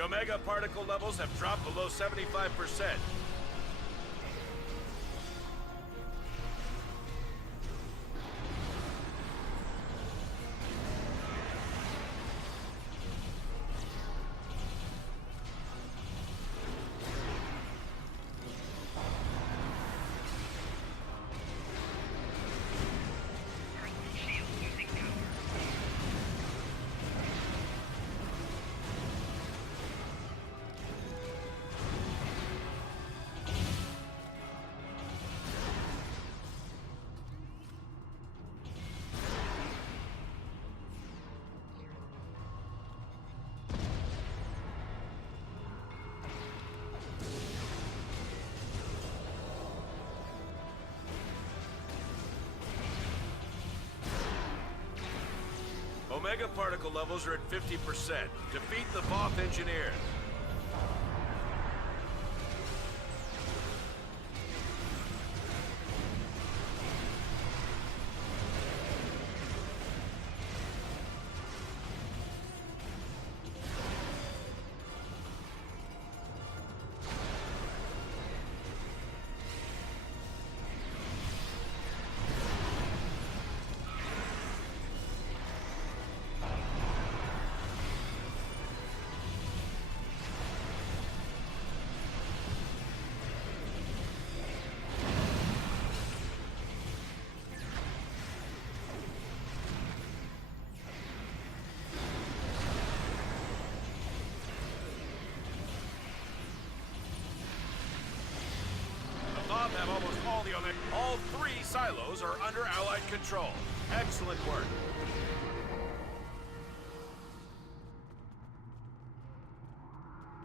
The Omega particle levels have dropped below 75%. Omega particle levels are at 50%. Defeat the Voth engineers. Bob have almost all the Omega. All 3 silos are under Allied control. Excellent work.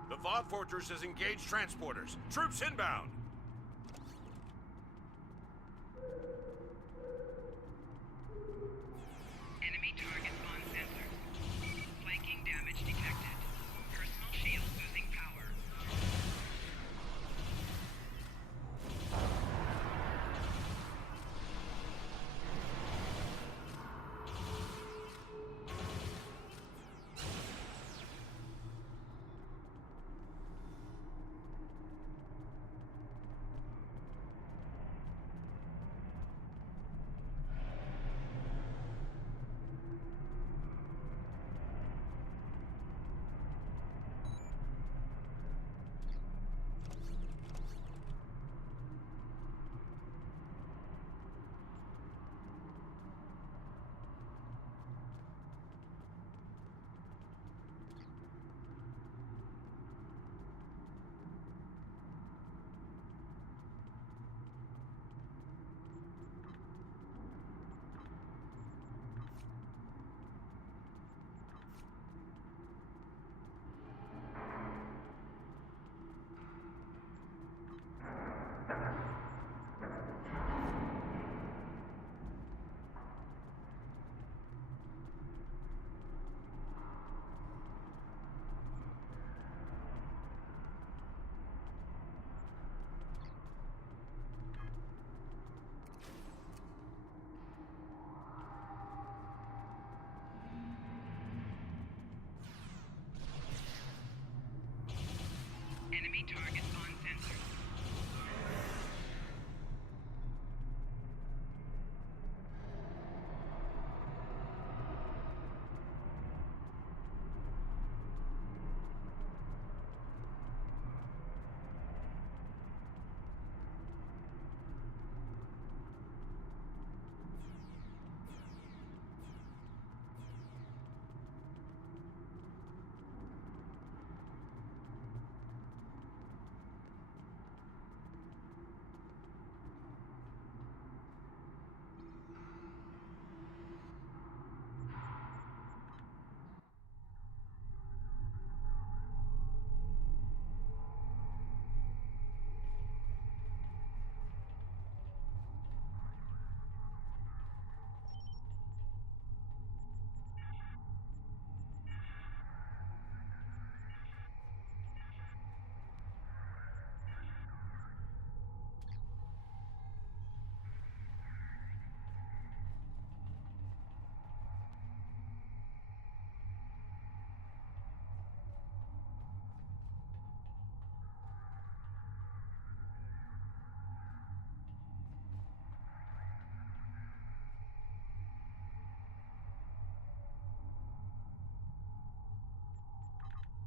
The Voth Fortress has engaged transporters. Troops inbound. Enemy targets on sensors. Flanking damage detected. Personal shield losing power.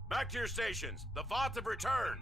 Back to your stations. The Voth have returned.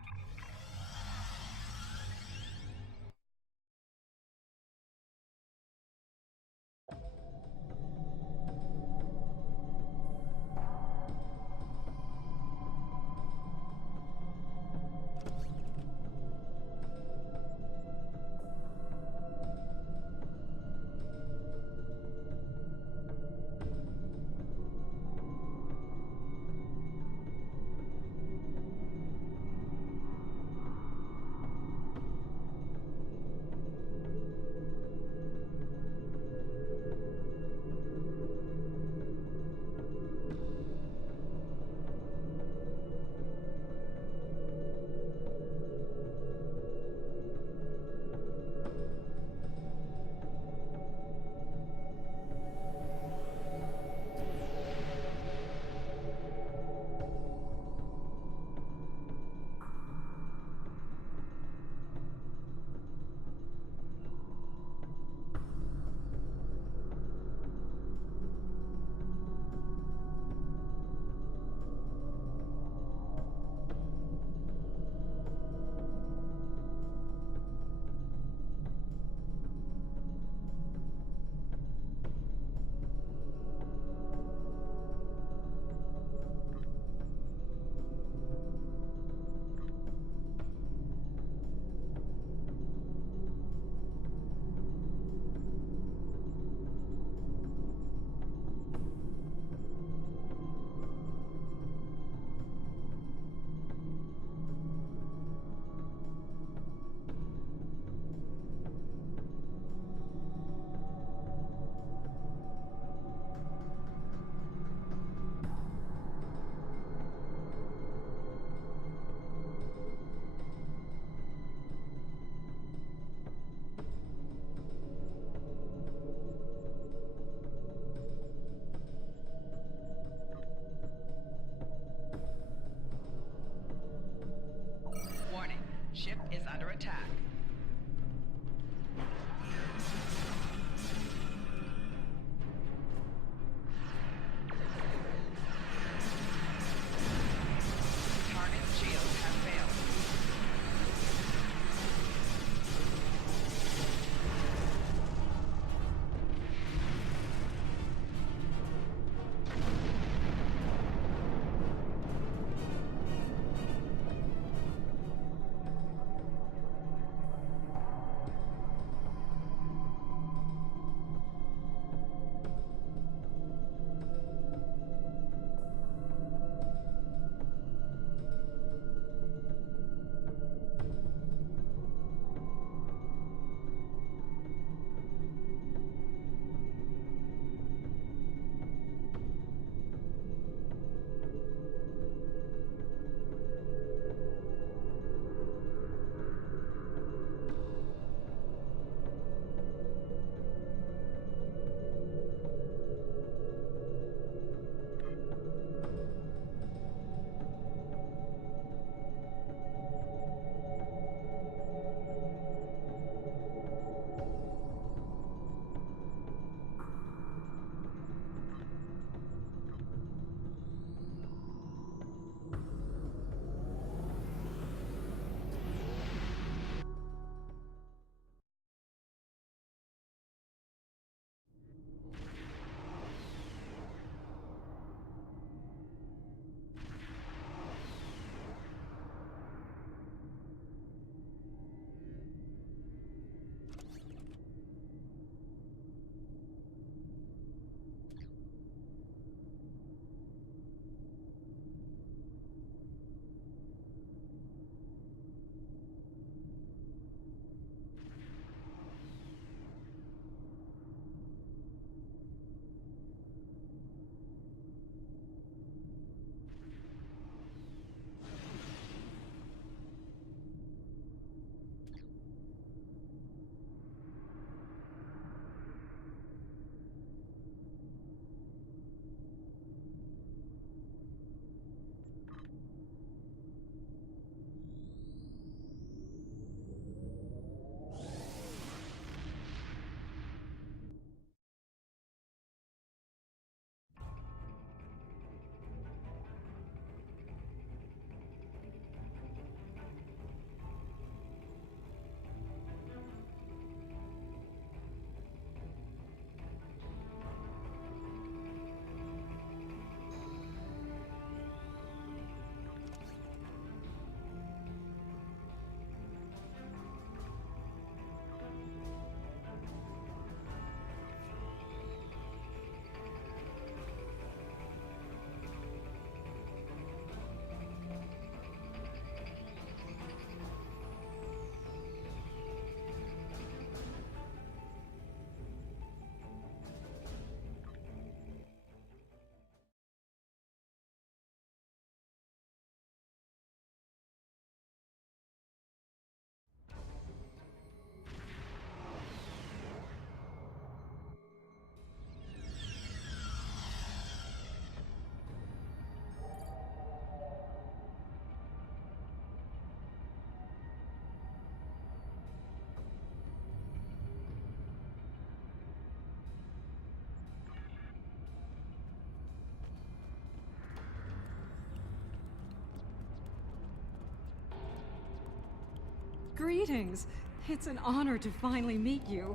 Greetings. It's an honor to finally meet you.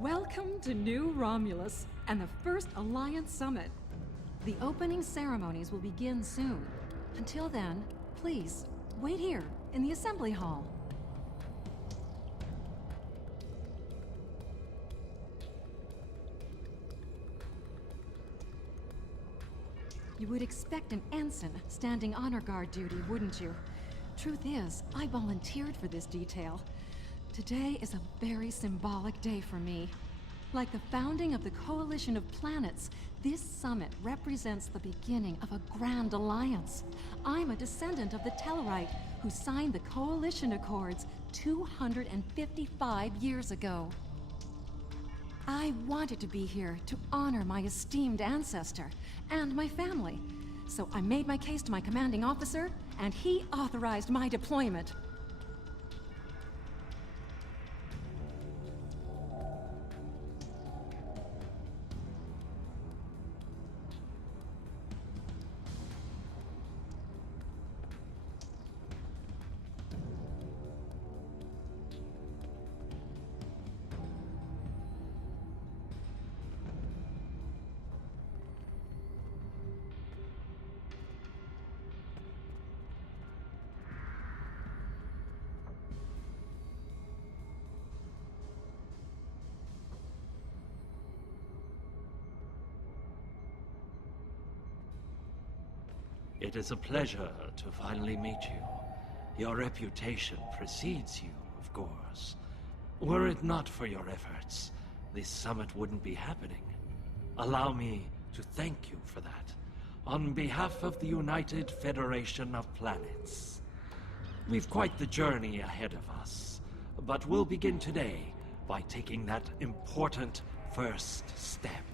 Welcome to New Romulus and the first Alliance Summit. The opening ceremonies will begin soon. Until then, please, wait here in the assembly hall. You would expect an ensign standing honor guard duty, wouldn't you? Truth is, I volunteered for this detail. Today is a very symbolic day for me. Like the founding of the Coalition of Planets, this summit represents the beginning of a grand alliance. I'm a descendant of the Tellarite who signed the Coalition Accords 255 years ago. I wanted to be here to honor my esteemed ancestor and my family. So I made my case to my commanding officer, and he authorized my deployment. It is a pleasure to finally meet you. Your reputation precedes you, of course. Were it not for your efforts, this summit wouldn't be happening. Allow me to thank you for that, on behalf of the United Federation of Planets. We've quite the journey ahead of us, but we'll begin today by taking that important first step.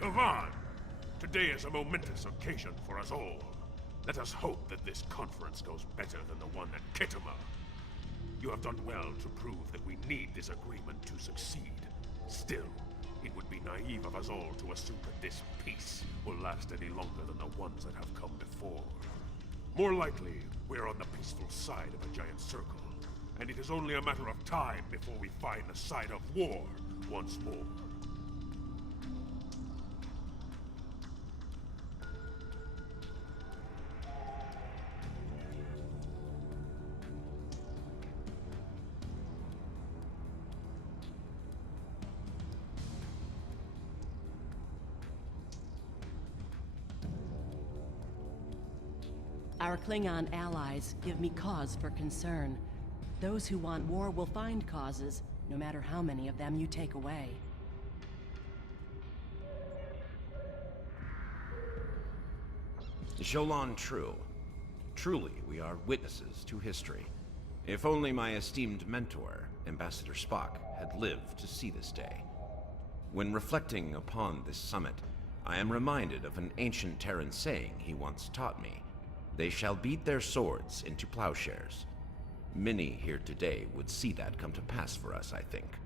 Come on! Today is a momentous occasion for us all. Let us hope that this conference goes better than the one at Kittima. You have done well to prove that we need this agreement to succeed. Still, it would be naive of us all to assume that this peace will last any longer than the ones that have come before. More likely, we're on the peaceful side of a giant circle, and it is only a matter of time before we find the side of war once more. Our Klingon allies give me cause for concern. Those who want war will find causes, no matter how many of them you take away. Jolan True. Truly, we are witnesses to history. If only my esteemed mentor, Ambassador Spock, had lived to see this day. When reflecting upon this summit, I am reminded of an ancient Terran saying he once taught me. They shall beat their swords into plowshares. Many here today would see that come to pass for us, I think.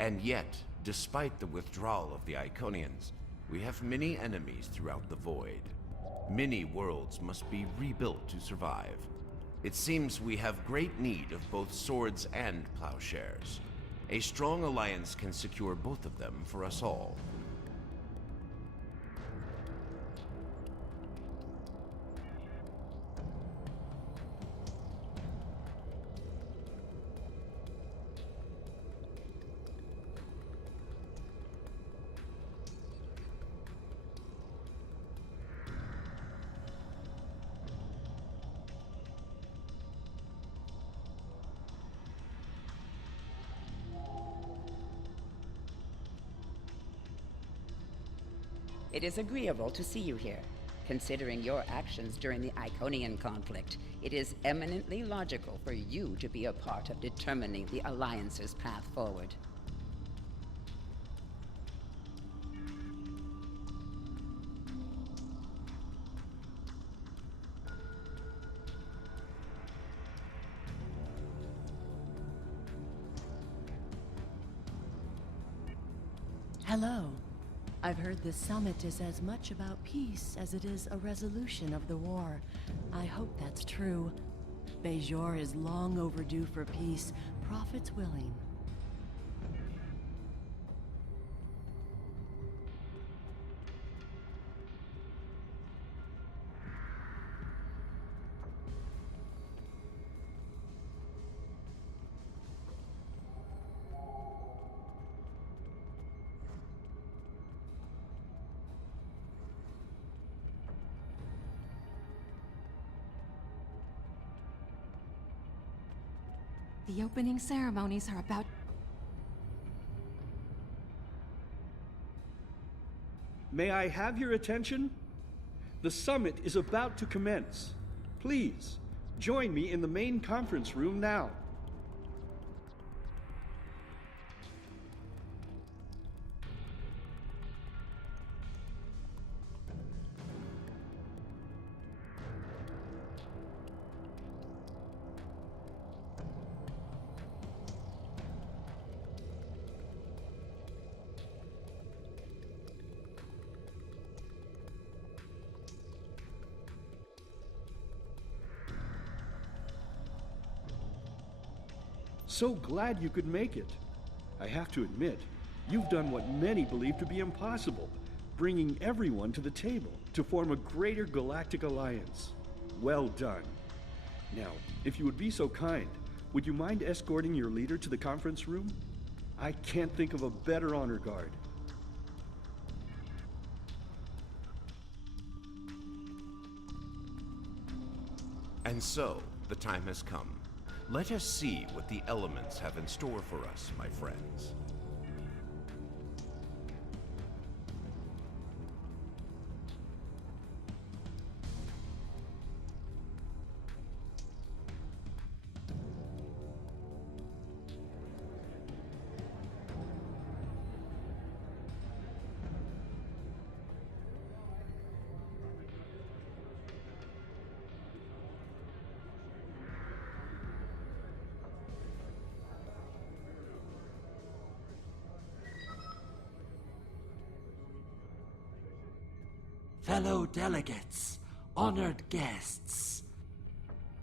And yet, despite the withdrawal of the Iconians, we have many enemies throughout the void. Many worlds must be rebuilt to survive. It seems we have great need of both swords and plowshares. A strong alliance can secure both of them for us all. It is agreeable to see you here. Considering your actions during the Iconian conflict, it is eminently logical for you to be a part of determining the Alliance's path forward. Hello. I've heard this summit is as much about peace as it is a resolution of the war. I hope that's true. Bejor is long overdue for peace, prophets willing. The opening ceremonies are about... May I have your attention? The summit is about to commence. Please, join me in the main conference room now. So glad you could make it. I have to admit, you've done what many believe to be impossible, bringing everyone to the table to form a greater galactic alliance. Well done. Now, if you would be so kind, would you mind escorting your leader to the conference room? I can't think of a better honor guard. And so, the time has come. Let us see what the elements have in store for us, my friends. Fellow delegates, honored guests,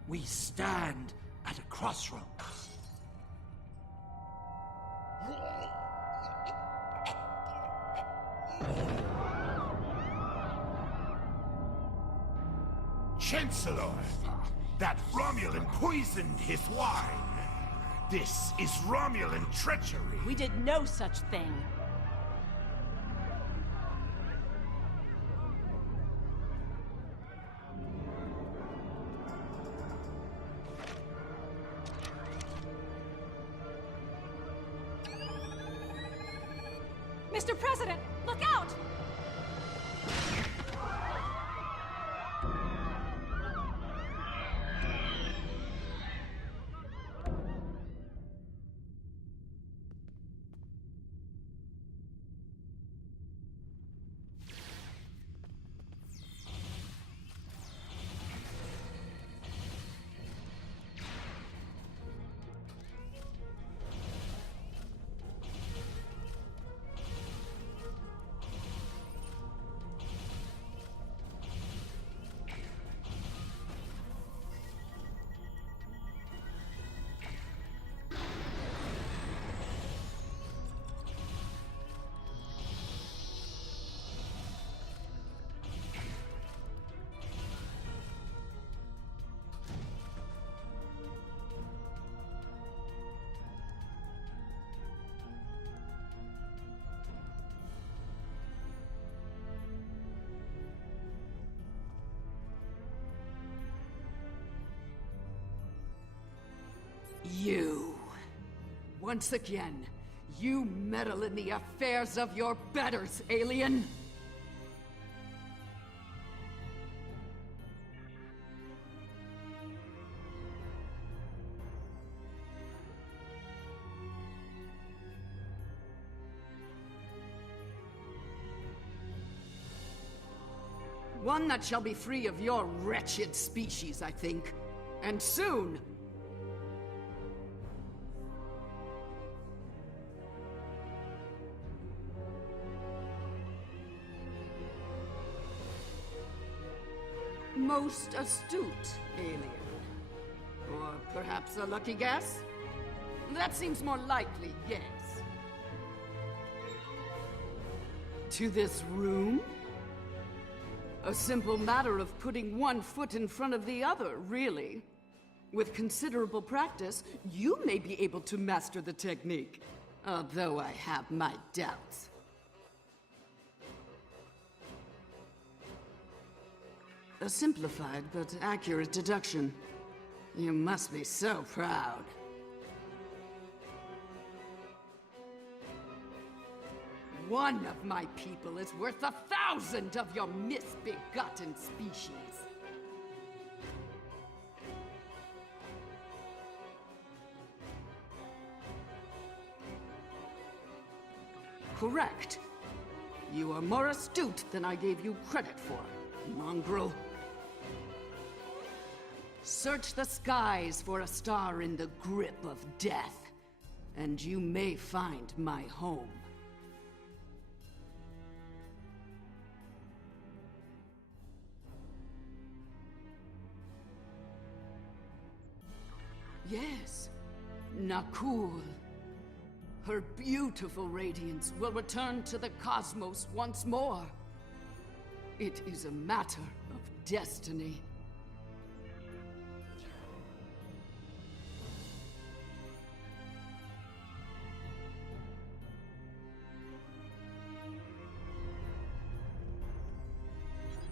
we stand at a crossroads. Chancellor, that Romulan poisoned his wine. This is Romulan treachery. We did no such thing. Mr. President, look out! You. Once again, you meddle in the affairs of your betters, alien! One that shall be free of your wretched species, I think. And soon! most astute alien. Or perhaps a lucky guess? That seems more likely, yes. To this room? A simple matter of putting one foot in front of the other, really. With considerable practice, you may be able to master the technique, although I have my doubts. A simplified but accurate deduction. You must be so proud. One of my people is worth 1,000 of your misbegotten species. Correct. You are more astute than I gave you credit for, mongrel. Search the skies for a star in the grip of death, and you may find my home. Yes, Nakul. Her beautiful radiance will return to the cosmos once more. It is a matter of destiny.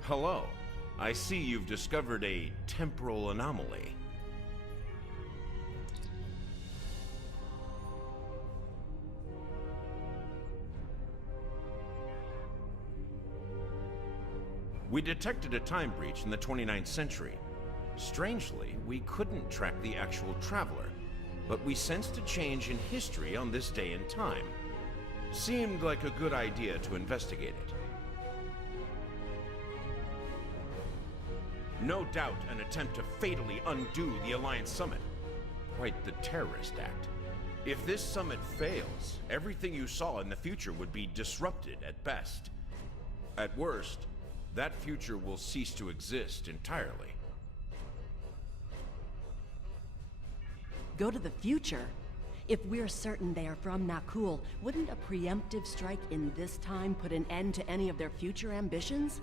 Hello. I see you've discovered a temporal anomaly. We detected a time breach in the 29th century. Strangely, we couldn't track the actual traveler, but we sensed a change in history on this day and time. Seemed like a good idea to investigate it. No doubt an attempt to fatally undo the Alliance Summit. Quite the terrorist act. If this summit fails, everything you saw in the future would be disrupted at best. At worst, that future will cease to exist entirely. Go to the future? If we're certain they are from Nakul, wouldn't a preemptive strike in this time put an end to any of their future ambitions?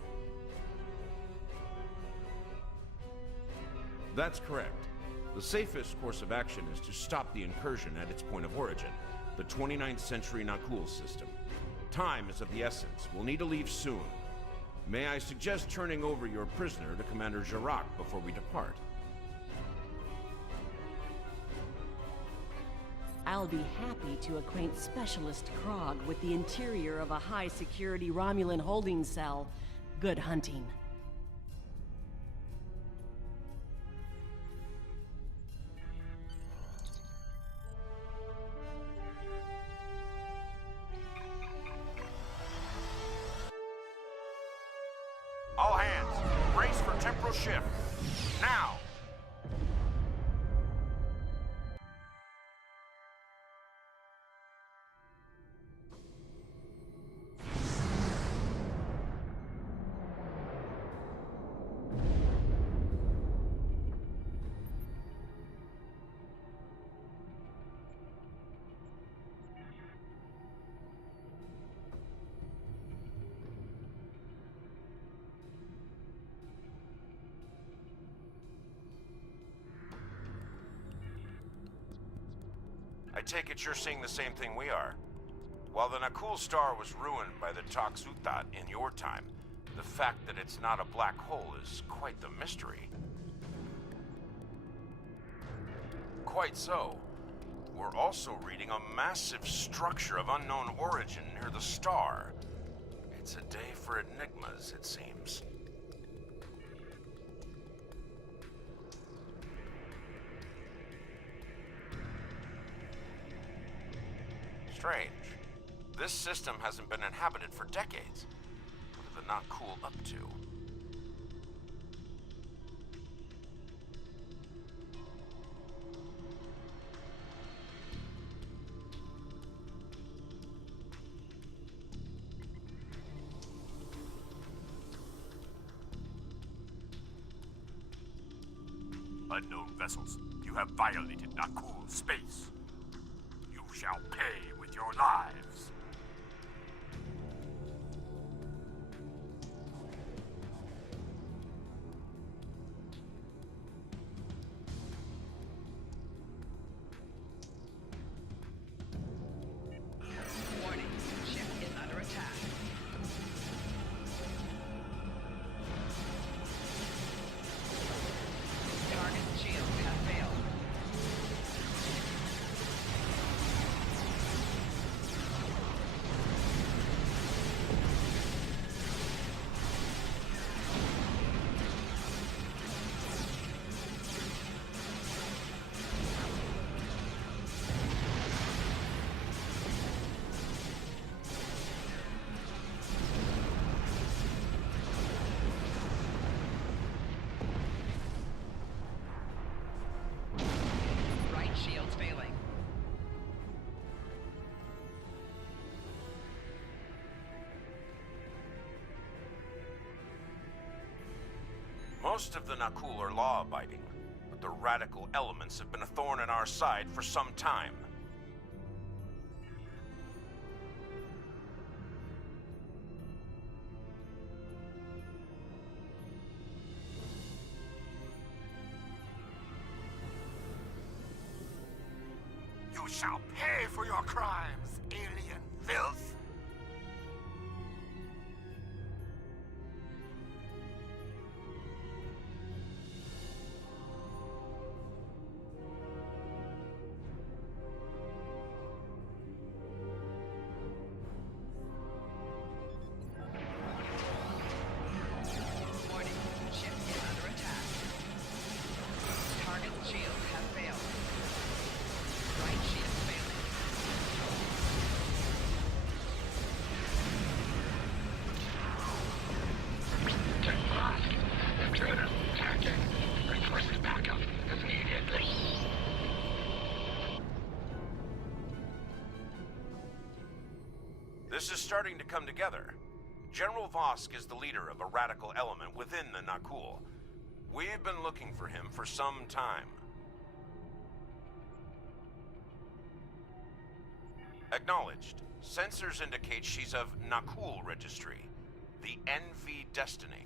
That's correct. The safest course of action is to stop the incursion at its point of origin, the 29th century Nakul system. Time is of the essence. We'll need to leave soon. May I suggest turning over your prisoner to Commander Jirac before we depart? I'll be happy to acquaint Specialist Krog with the interior of a high-security Romulan holding cell. Good hunting. All hands, brace for temporal shift. Now! I take it you're seeing the same thing we are. While the Nakul star was ruined by the Toxutat in your time, the fact that it's not a black hole is quite the mystery. Quite so. We're also reading a massive structure of unknown origin near the star. It's a day for enigmas, it seems. Strange. This system hasn't been inhabited for decades. What are the Nakul up to? Unknown vessels, you have violated Nakul space. You shall pay with your lives. Warning, ship is under attack. Target shields have failed. Right shield's failing. Most of the Nakul are law-abiding, but the radical elements have been a thorn in our side for some time. You shall pay for your crimes, alien filth! Warning, ship is under attack. Target shields have failed. Right shield failing. This is starting to come together. General Vosk is the leader of a radical element within the Nakul. We've been looking for him for some time. Acknowledged. Sensors indicate she's of Nakul registry. The NV Destiny.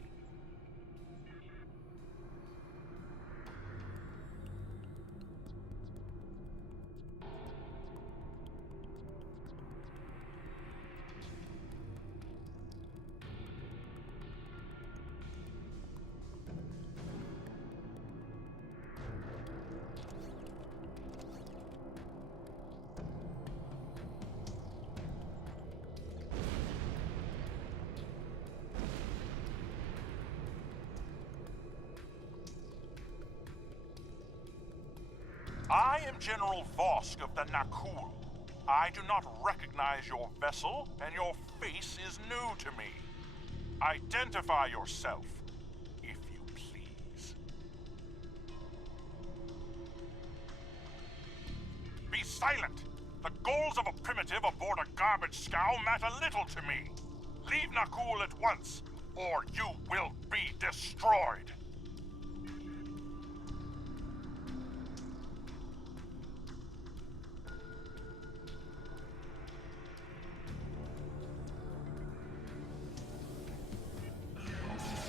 I am General Vosk of the Nakul. I do not recognize your vessel, and your face is new to me. Identify yourself, if you please. Be silent! The goals of a primitive aboard a garbage scow matter little to me. Leave Nakul at once, or you will be destroyed.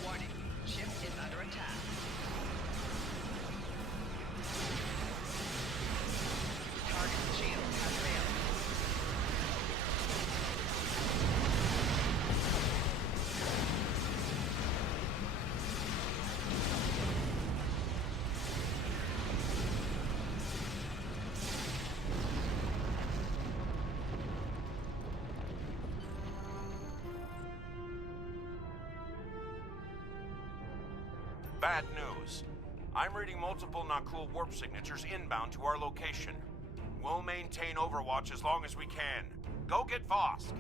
Warning, ship is under attack. Target shields have failed. Bad news. I'm reading multiple Nakul warp signatures inbound to our location. We'll maintain overwatch as long as we can. Go get Vosk.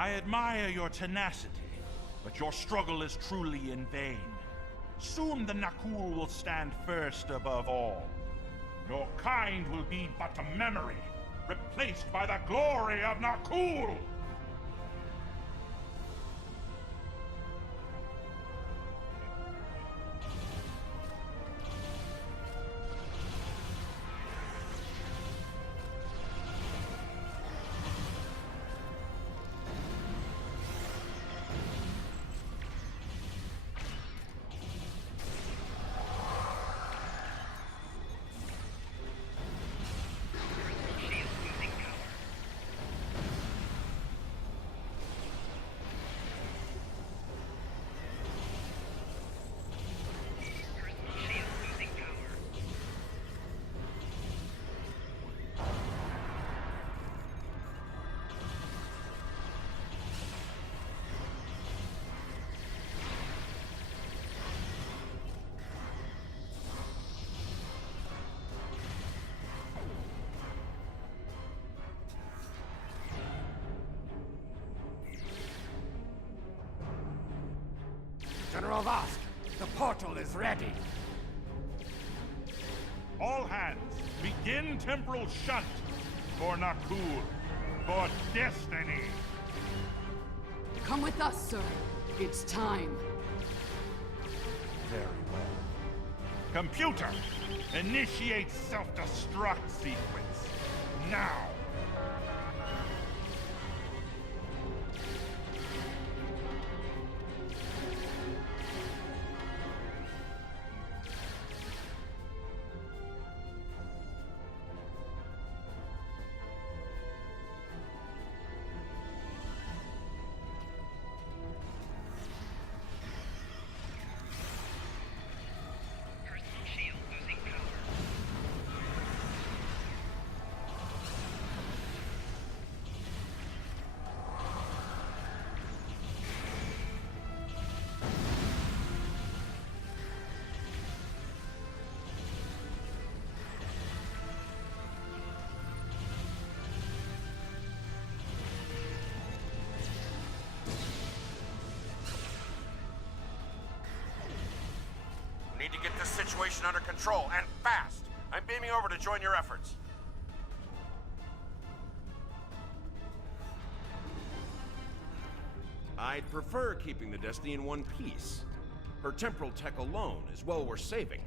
I admire your tenacity, but your struggle is truly in vain. Soon the Nakul will stand first above all. Your kind will be but a memory, replaced by the glory of Nakul! General Vosk, the portal is ready. All hands, begin temporal shunt for Nakul, for destiny. Come with us, sir. It's time. Very well. Computer, initiate self-destruct sequence. Now! Personal shield losing power. We need to get this situation under control, and fast! I'm beaming over to join your efforts. I'd prefer keeping the Destiny in one piece. Her temporal tech alone is well worth saving.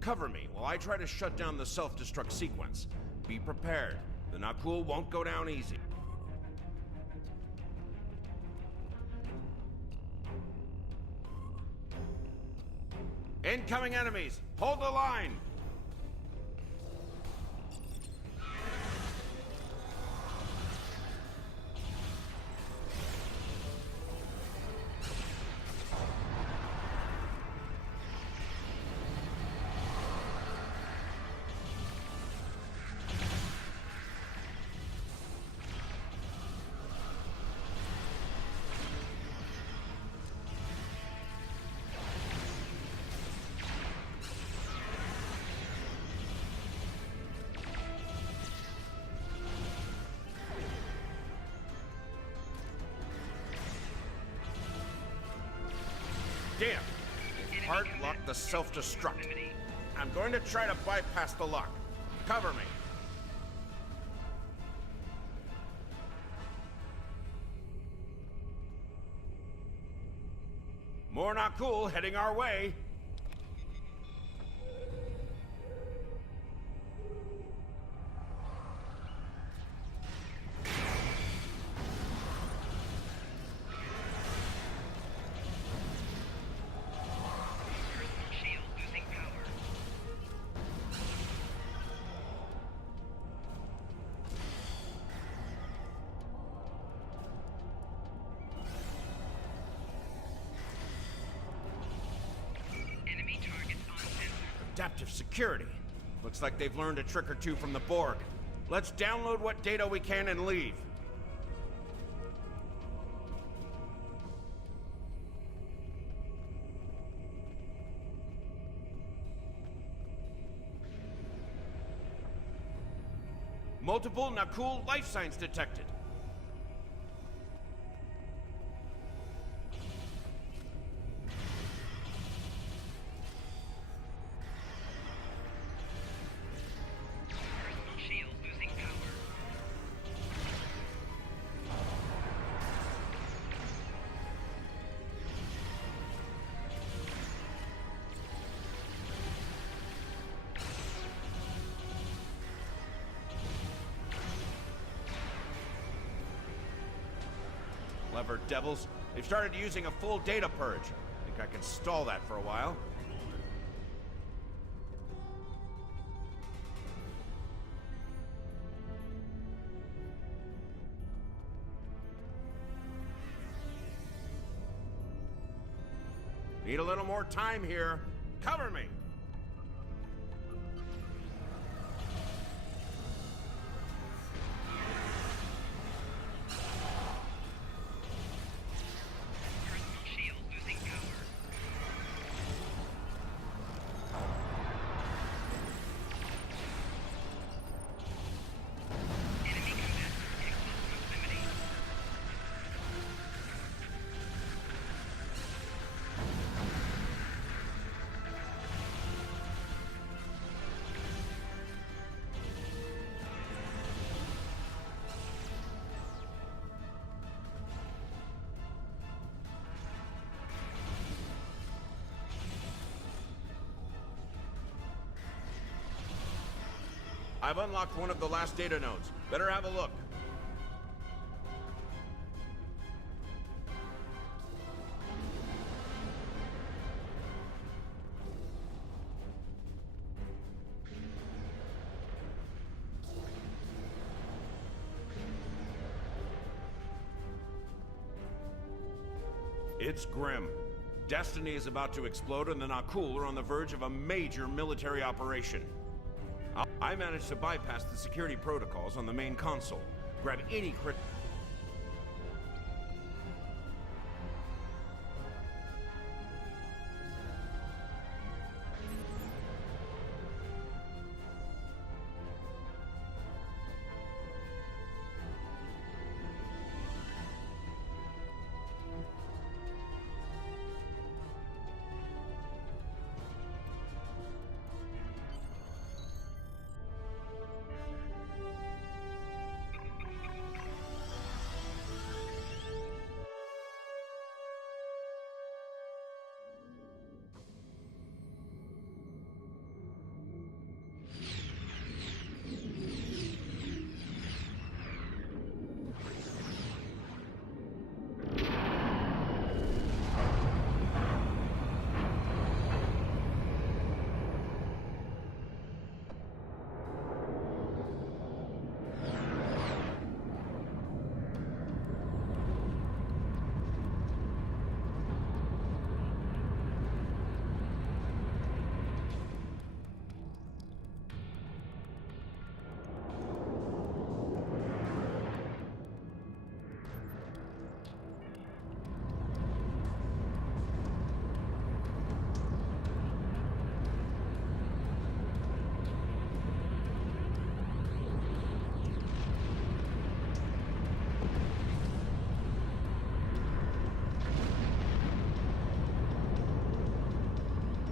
Cover me while I try to shut down the self-destruct sequence. Be prepared. The Nakul won't go down easy. Incoming enemies! Hold the line! Damn! Hard lock the self-destruct. I'm going to try to bypass the lock. Cover me. More not cool heading our way. Personal shield losing power. Enemy targets on sensor. Adaptive security. Looks like they've learned a trick or two from the Borg. Let's download what data we can and leave. Multiple Nakul life signs detected. Clever devils. They've started using a full data purge. Think I can stall that for a while. Need a little more time here. Cover me! Personal shield losing power. Enemy combatants in close proximity. I've unlocked one of the last data nodes. Better have a look. It's grim. Destiny is about to explode and the Nakul are on the verge of a major military operation. I managed to bypass the security protocols on the main console. Grab any crit...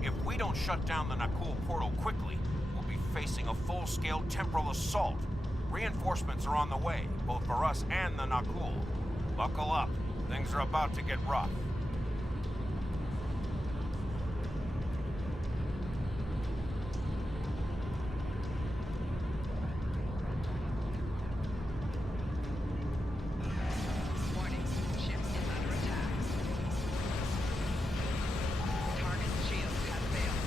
If we don't shut down the Nakul portal quickly, we'll be facing a full-scale temporal assault. Reinforcements are on the way, both for us and the Nakul. Buckle up. Things are about to get rough. Warning, ship is under attack. Target shield has failed.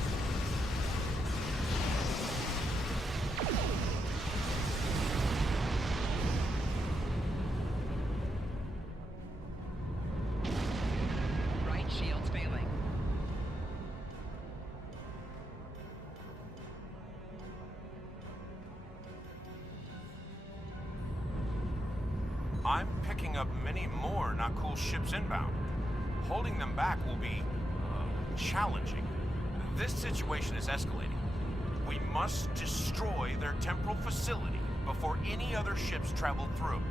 Right shield's failing. I'm picking up many more Nakul ships inbound. Holding them back will be challenging. This situation is escalating. We must destroy their temporal facility before any other ships travel through.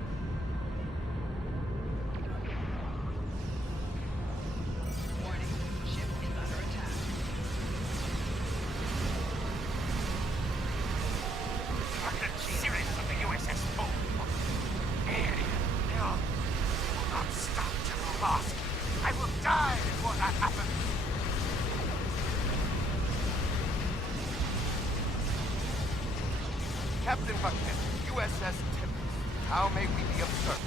Warning, ship is under attack. Fucking serious of the USS Bull. Alien, no. Will not stop General Bosk. I will die before that happens. Captain Buckhead, USS Tempest. How may we be of service?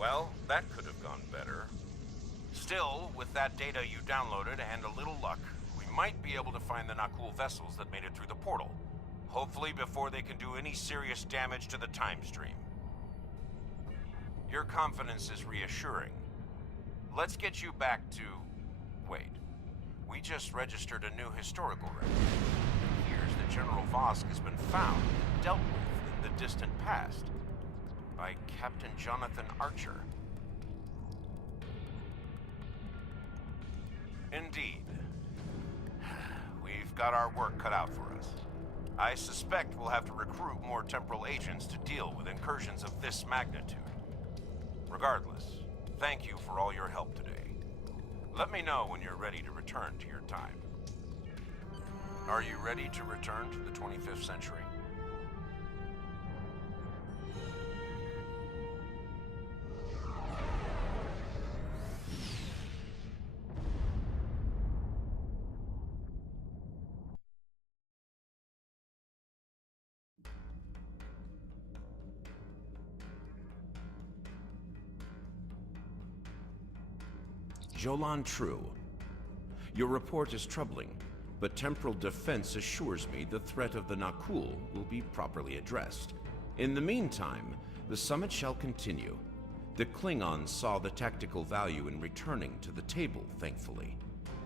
Well, that could have gone better. Still, with that data you downloaded and a little luck, we might be able to find the Nakul vessels that made it through the portal. Hopefully before they can do any serious damage to the time stream. Your confidence is reassuring. Let's get you back to... Wait. We just registered a new historical record. It appears that General Vosk has been found, dealt with in the distant past, by Captain Jonathan Archer. Indeed. We've got our work cut out for us. I suspect we'll have to recruit more temporal agents to deal with incursions of this magnitude. Regardless, thank you for all your help today. Let me know when you're ready to return to your time. Are you ready to return to the 25th century? Jolan True. Your report is troubling, but temporal defense assures me the threat of the Nakul will be properly addressed. In the meantime, the summit shall continue. The Klingons saw the tactical value in returning to the table, thankfully.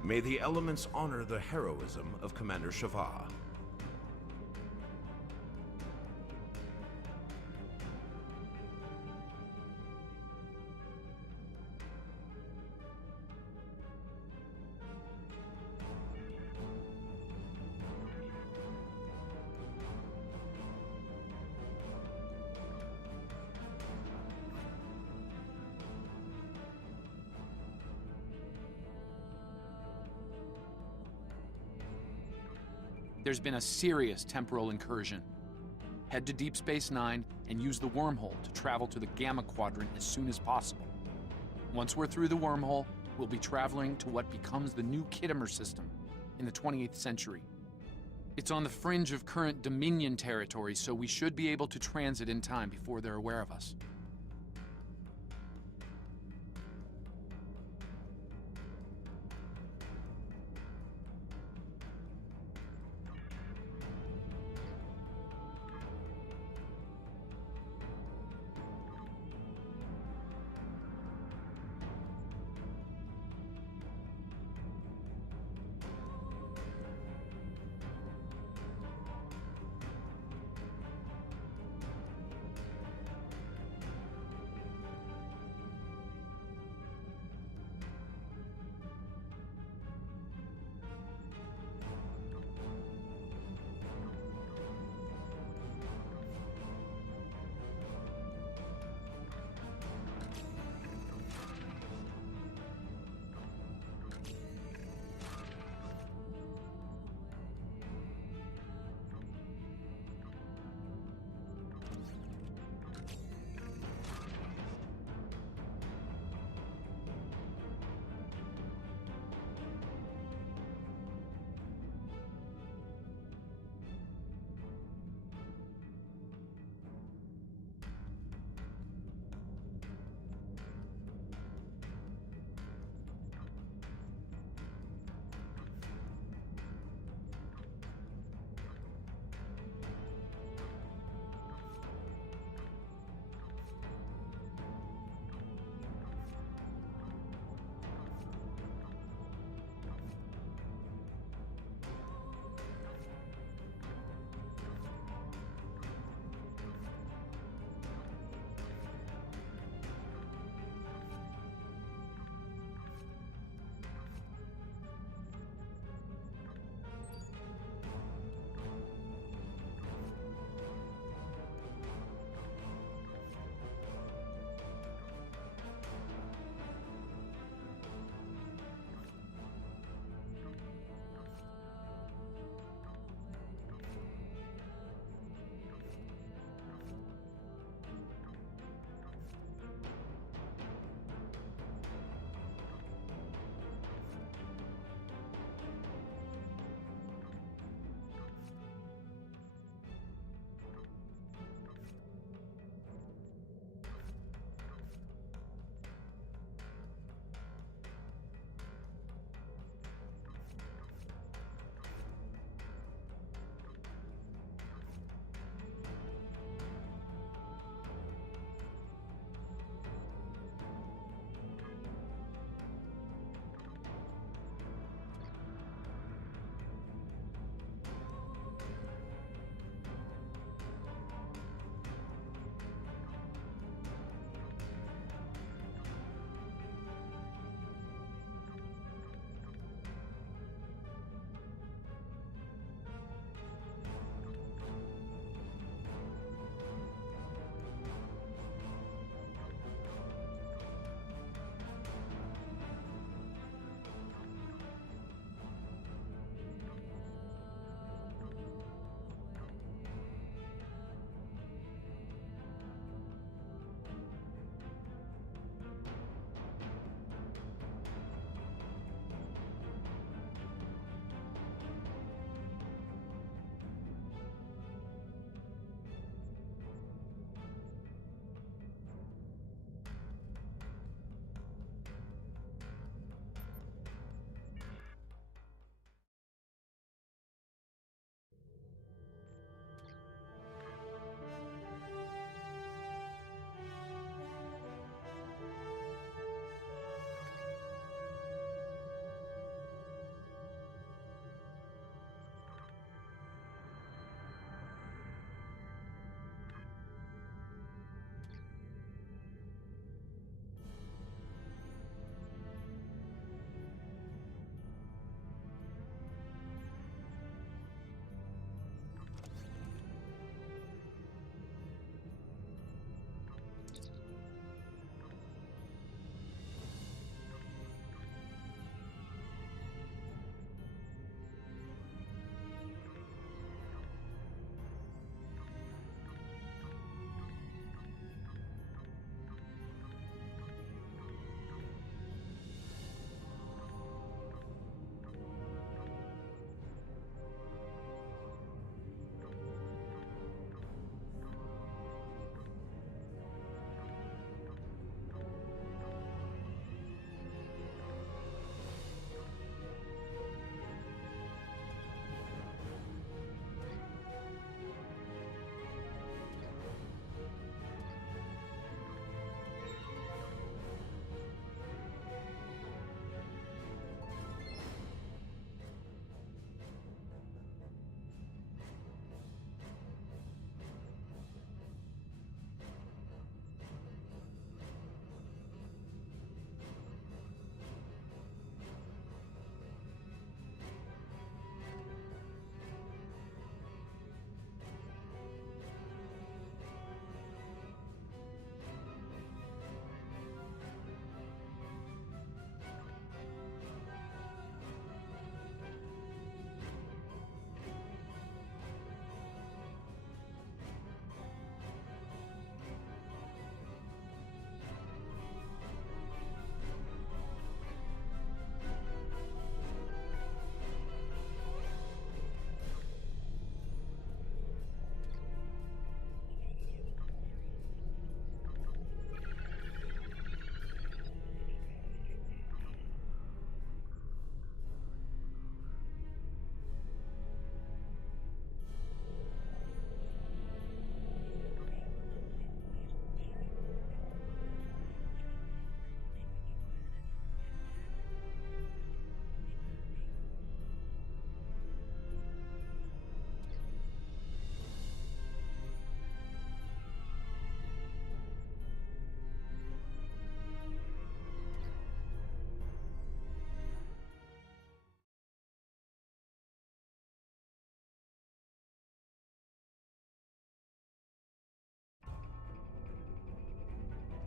May the elements honor the heroism of Commander Shava. There's been a serious temporal incursion. Head to Deep Space Nine and use the wormhole to travel to the Gamma Quadrant as soon as possible. Once we're through the wormhole, we'll be traveling to what becomes the new Kittimer system in the 28th century. It's on the fringe of current Dominion territory, so we should be able to transit in time before they're aware of us.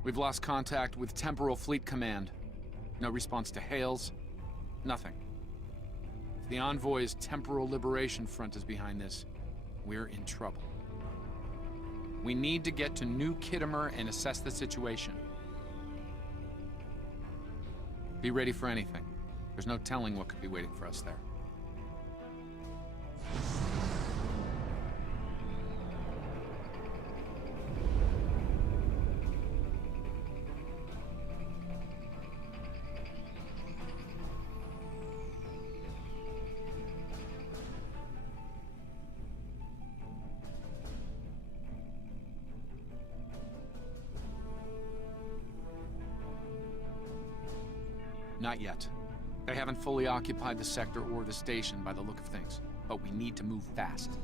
We've lost contact with Temporal Fleet Command. No response to hails. Nothing. If the Envoy's Temporal Liberation Front is behind this, we're in trouble. We need to get to New Kittimer and assess the situation. Be ready for anything. There's no telling what could be waiting for us there. Not yet. They haven't fully occupied the sector or the station by the look of things, but we need to move fast.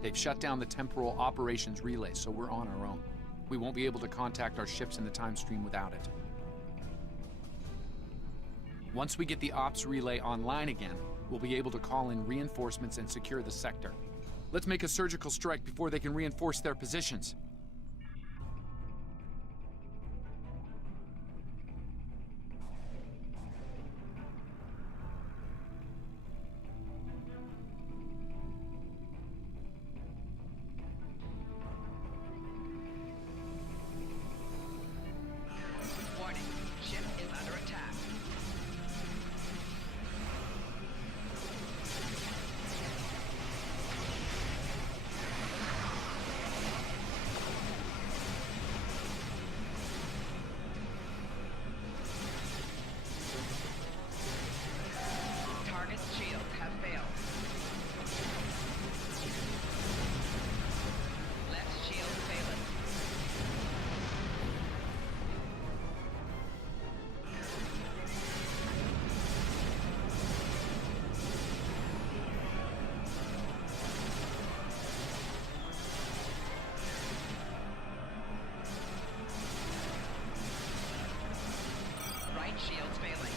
They've shut down the temporal operations relay, so we're on our own. We won't be able to contact our ships in the time stream without it. Once we get the ops relay online again, we'll be able to call in reinforcements and secure the sector. Let's make a surgical strike before they can reinforce their positions. Warning, ship is under attack. Target's shields have failed. Left shield failing. Right shield's failing.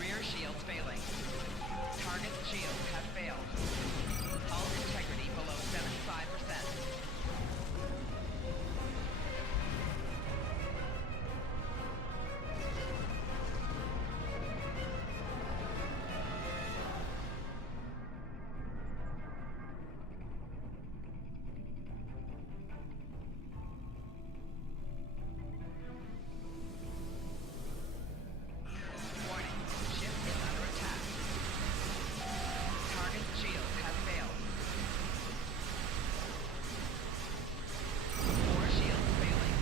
Rear shield's failing. Target's shields have failed. Hull integrity below 75%. Warning, ship is under attack. Target's shields have failed. 4 shields failing.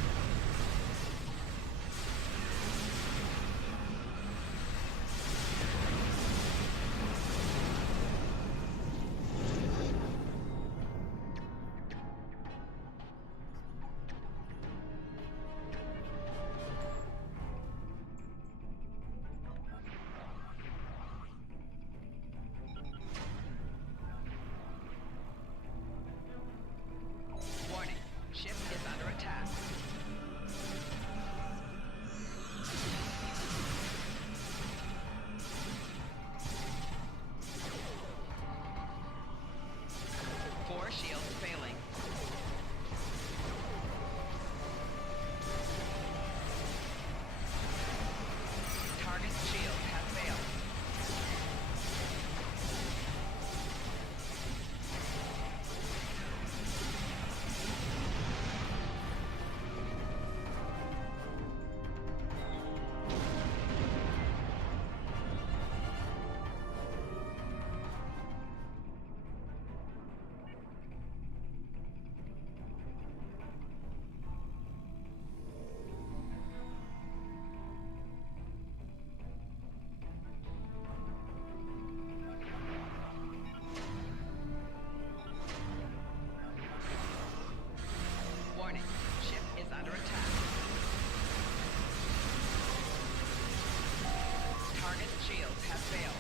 Warning, ship is under attack. Four shields failing. Target's shields have failed. Warning, ship is under attack. Target's shields have failed.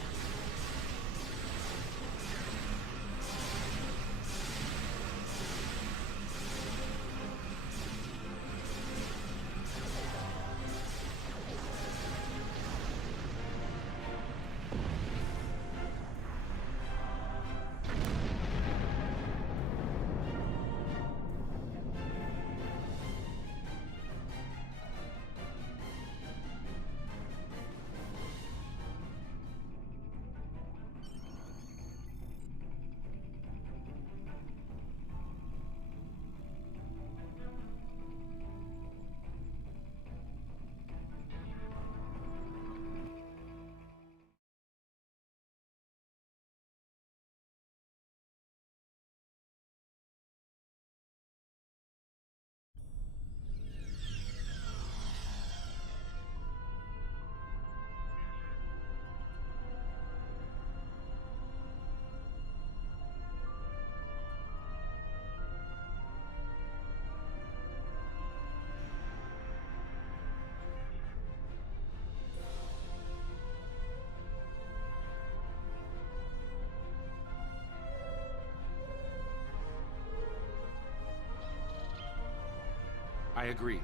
I agree.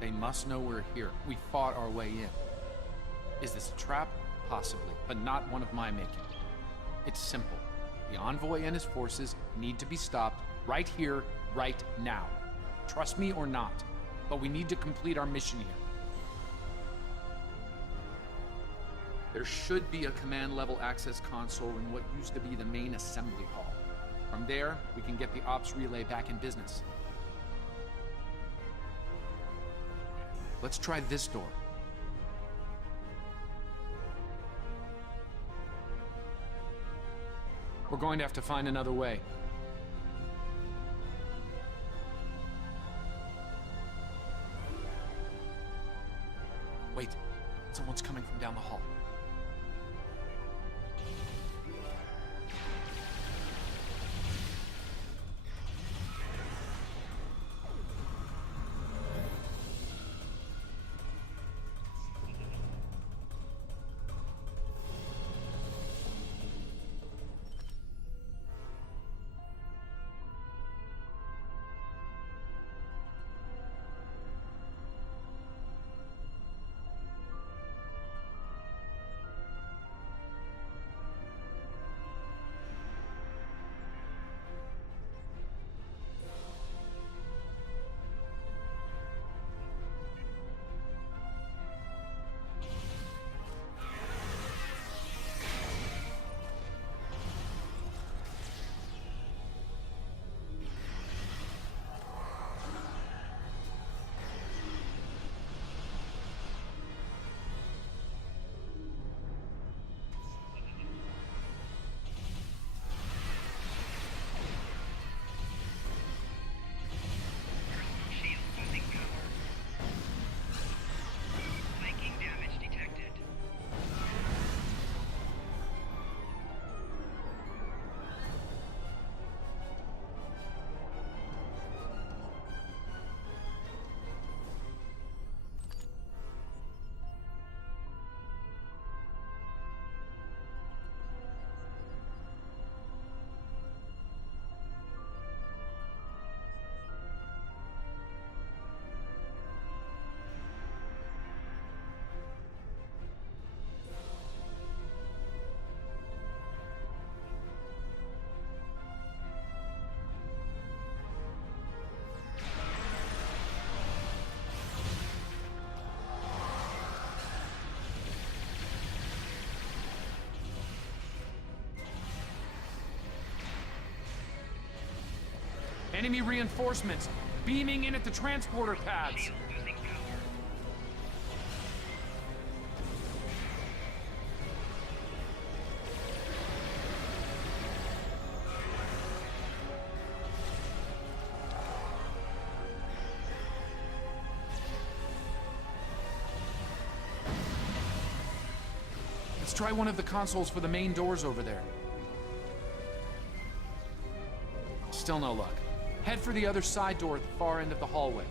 They must know we're here. We fought our way in. Is this a trap? Possibly, but not one of my making. It's simple. The envoy and his forces need to be stopped right here, right now. Trust me or not, but we need to complete our mission here. There should be a command-level access console in what used to be the main assembly hall. From there, we can get the ops relay back in business. Let's try this door. We're going to have to find another way. Wait, someone's coming from down the hall. Enemy reinforcements beaming in at the transporter pads. Let's try one of the consoles for the main doors over there. Still no luck. Head for the other side door at the far end of the hallway.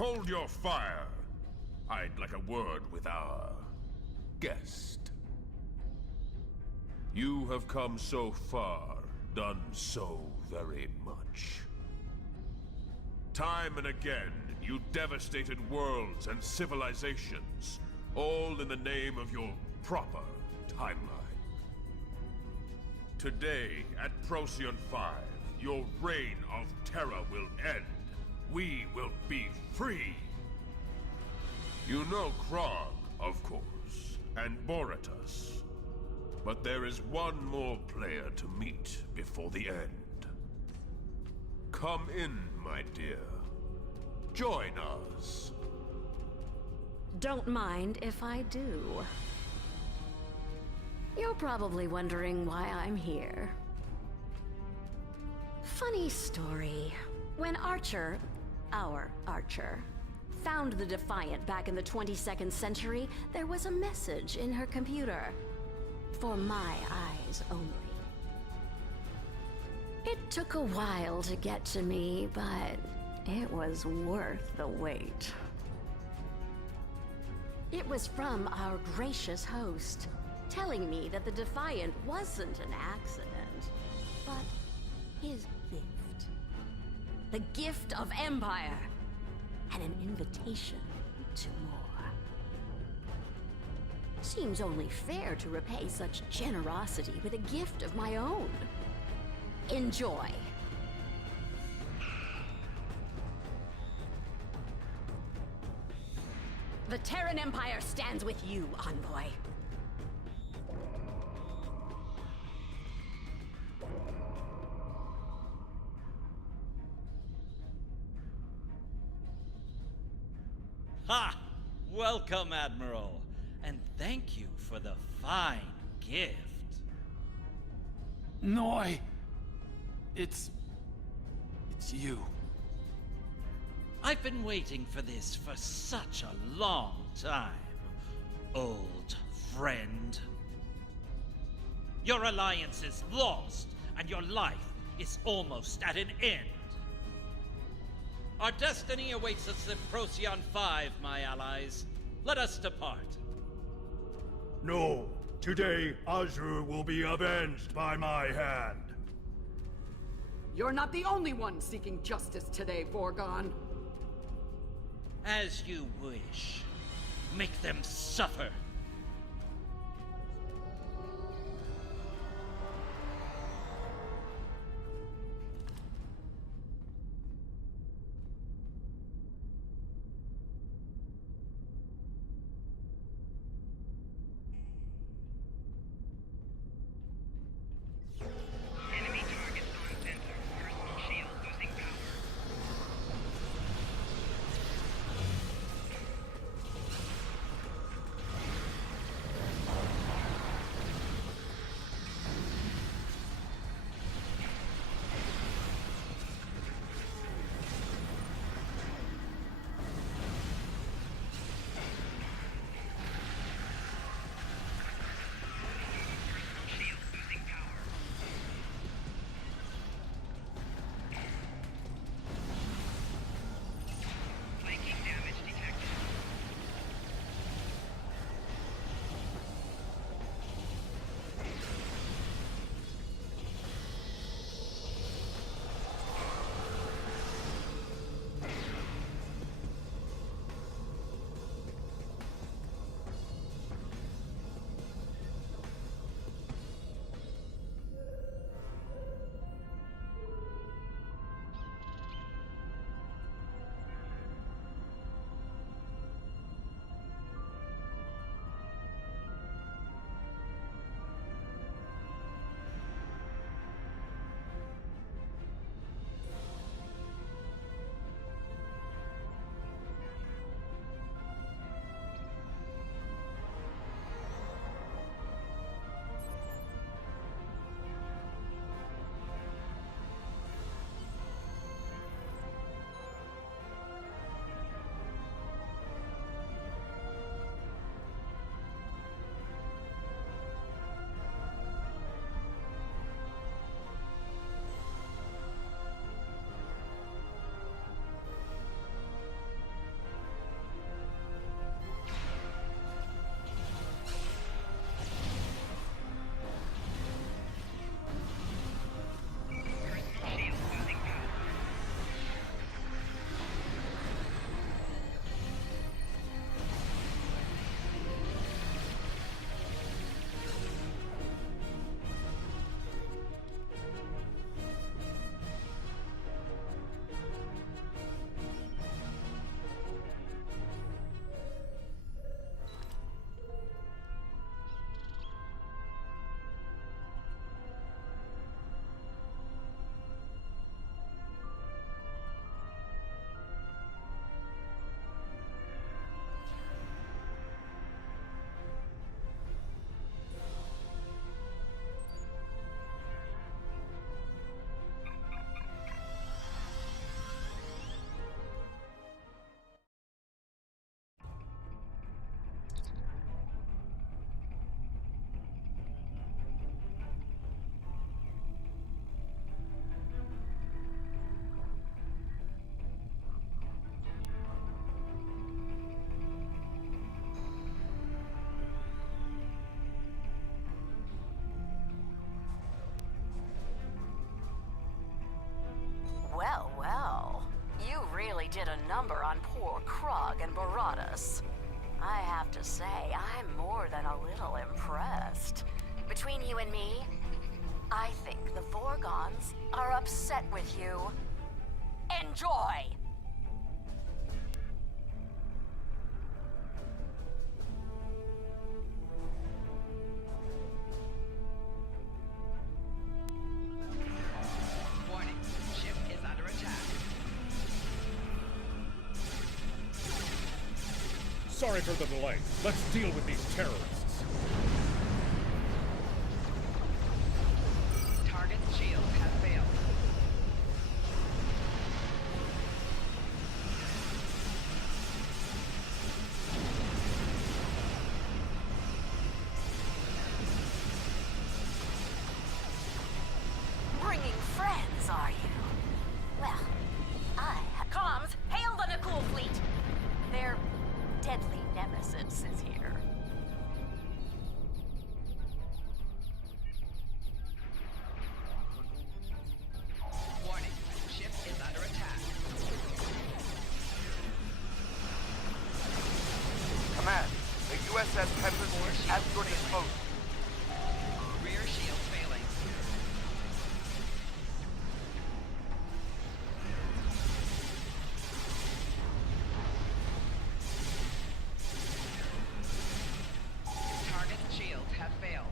Hold your fire. I'd like a word with our guest. You have come so far, done so very much. Time and again, you devastated worlds and civilizations, all in the name of your proper timeline. Today, at Procyon 5, your reign of terror will end. We will be free. You know Krog, of course, and Boretus. But there is one more player to meet before the end. Come in, my dear. Join us. Don't mind if I do. You're probably wondering why I'm here. Funny story. When Archer, our Archer, found the Defiant back in the 22nd century, there was a message in her computer. For my eyes only. It took a while to get to me, but it was worth the wait. It was from our gracious host, telling me that the Defiant wasn't an accident, but his gift. The gift of Empire, and an invitation to more. Seems only fair to repay such generosity with a gift of my own. Enjoy. The Terran Empire stands with you, Envoy. Ha! Welcome, Admiral. And thank you for the fine gift. Noi! It's you. I've been waiting for this for such a long time, old friend. Your alliance is lost, and your life is almost at an end. Our destiny awaits us at Procyon 5, my allies. Let us depart. No. Today, Azure will be avenged by my hand. You're not the only one seeking justice today, Vorgon. As you wish. Make them suffer. Enemy targets on center. Personal shield losing power. dragon Boratus. I have to say, I'm more than a little impressed. Between you and me, I think the Vorgons are upset with you. Enjoy! Warning, ship is under attack. Sorry for the delay. Let's deal with these terrorists. Target's shields have failed. Bringing friends, are you? Well, comms, hail the Nakul fleet! Their deadly nemesis is here. Warning, ship is under attack. Command, the USS Tempest has your disposal. Rear shields failing. Target's shields have failed.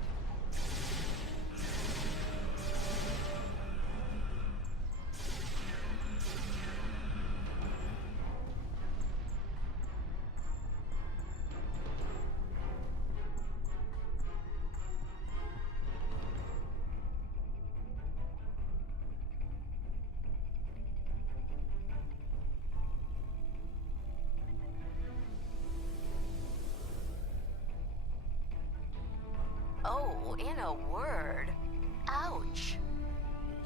Oh, in a word, ouch.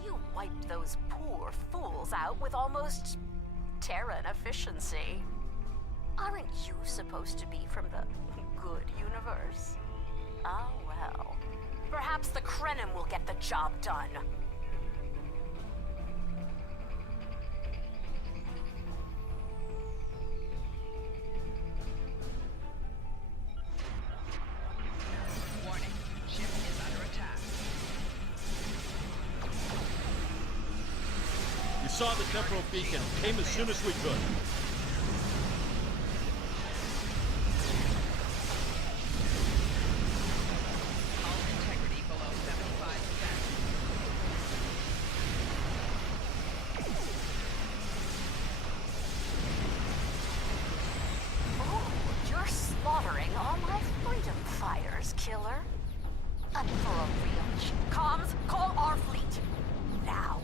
You wiped those poor fools out with almost Terran efficiency. Aren't you supposed to be from the good universe? Oh well. Perhaps the Krenim will get the job done. Warning, ship is under attack. We saw the temporal beacon. Came as soon as we could. Hull integrity below 75%. Oh, you're slaughtering all my freedom fighters, killer. Up for a real comms, call our fleet. Now.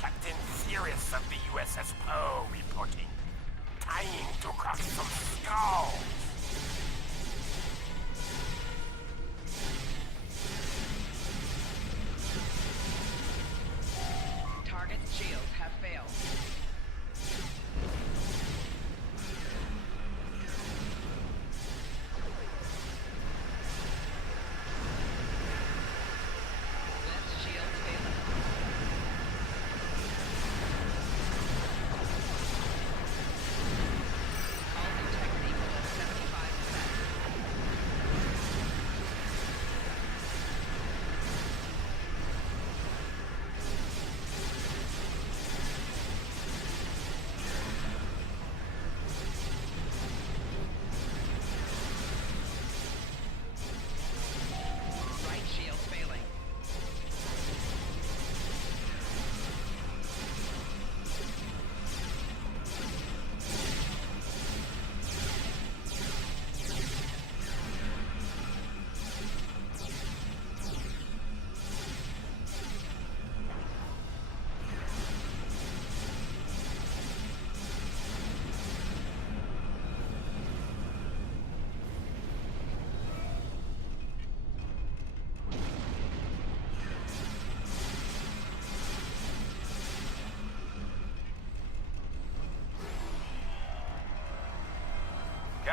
Captain Sirius of the USS Poe reporting. Time to crack some skulls. Target's shields have failed. Left shields failing. Hull integrity below 75%.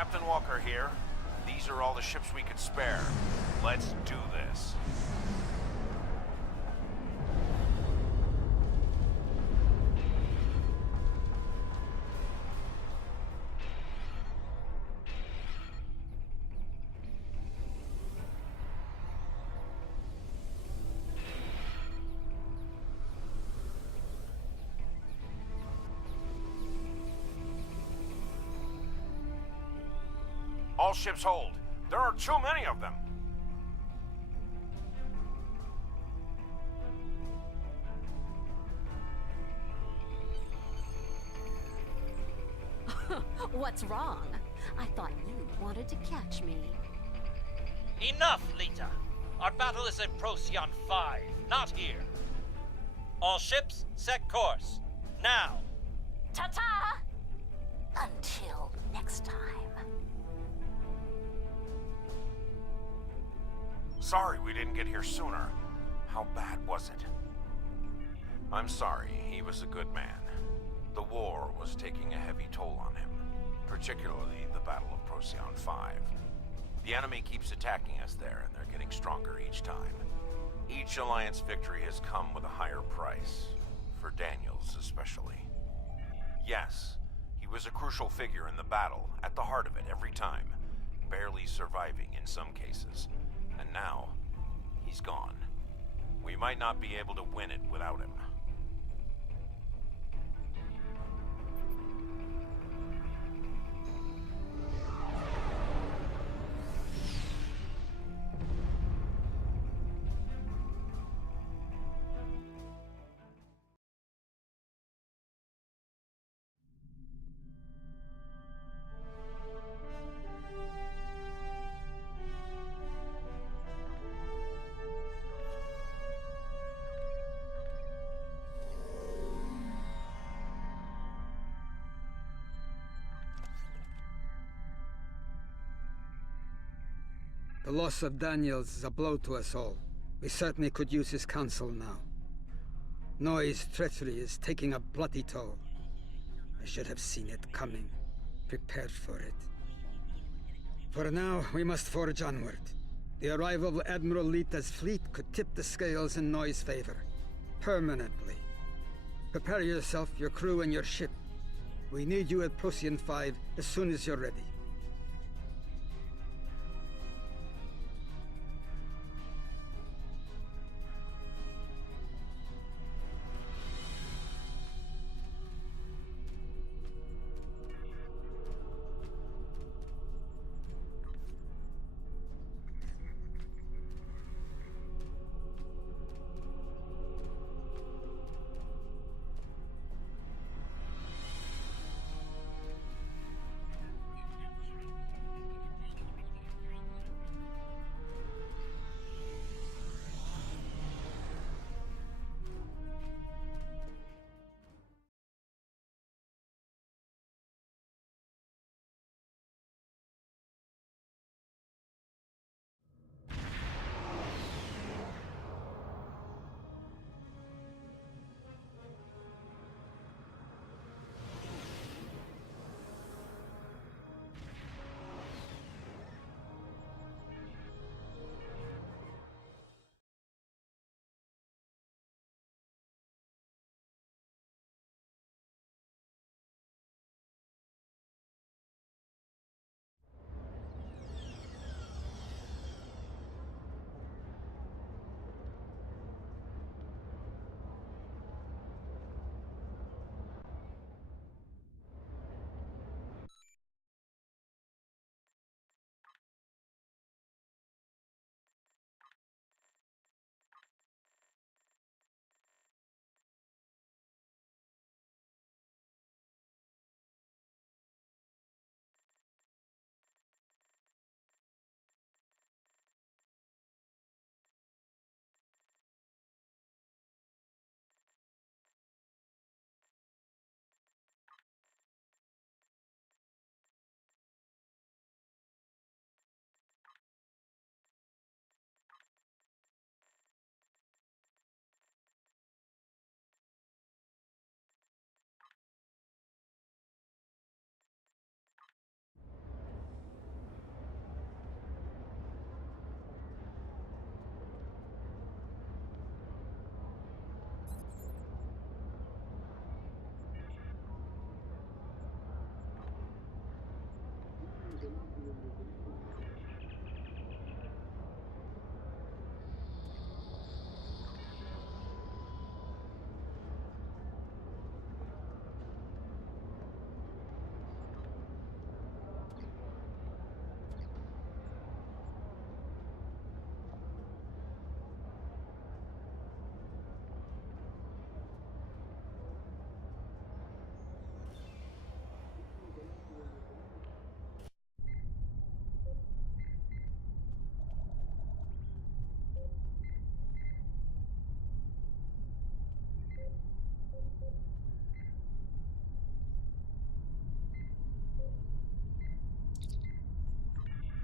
Captain Walker here. These are all the ships we could spare. Let's do this. All ships hold. There are too many of them. What's wrong? I thought you wanted to catch me. Enough, Lita! Our battle is in Procyon 5, not here. All ships, set course. Now! Ta-ta! Until next time. Sorry we didn't get here sooner. How bad was it? I'm sorry, he was a good man. The war was taking a heavy toll on him, particularly the Battle of Procyon 5. The enemy keeps attacking us there, and they're getting stronger each time. Each Alliance victory has come with a higher price, for Daniels especially. Yes, he was a crucial figure in the battle, at the heart of it every time, barely surviving in some cases. And now, he's gone. We might not be able to win it without him. The loss of Daniels is a blow to us all. We certainly could use his counsel now. Noy's treachery is taking a bloody toll. I should have seen it coming, prepared for it. For now, we must forge onward. The arrival of Admiral Lita's fleet could tip the scales in Noy's favor. Permanently. Prepare yourself, your crew, and your ship. We need you at Procyon 5 as soon as you're ready.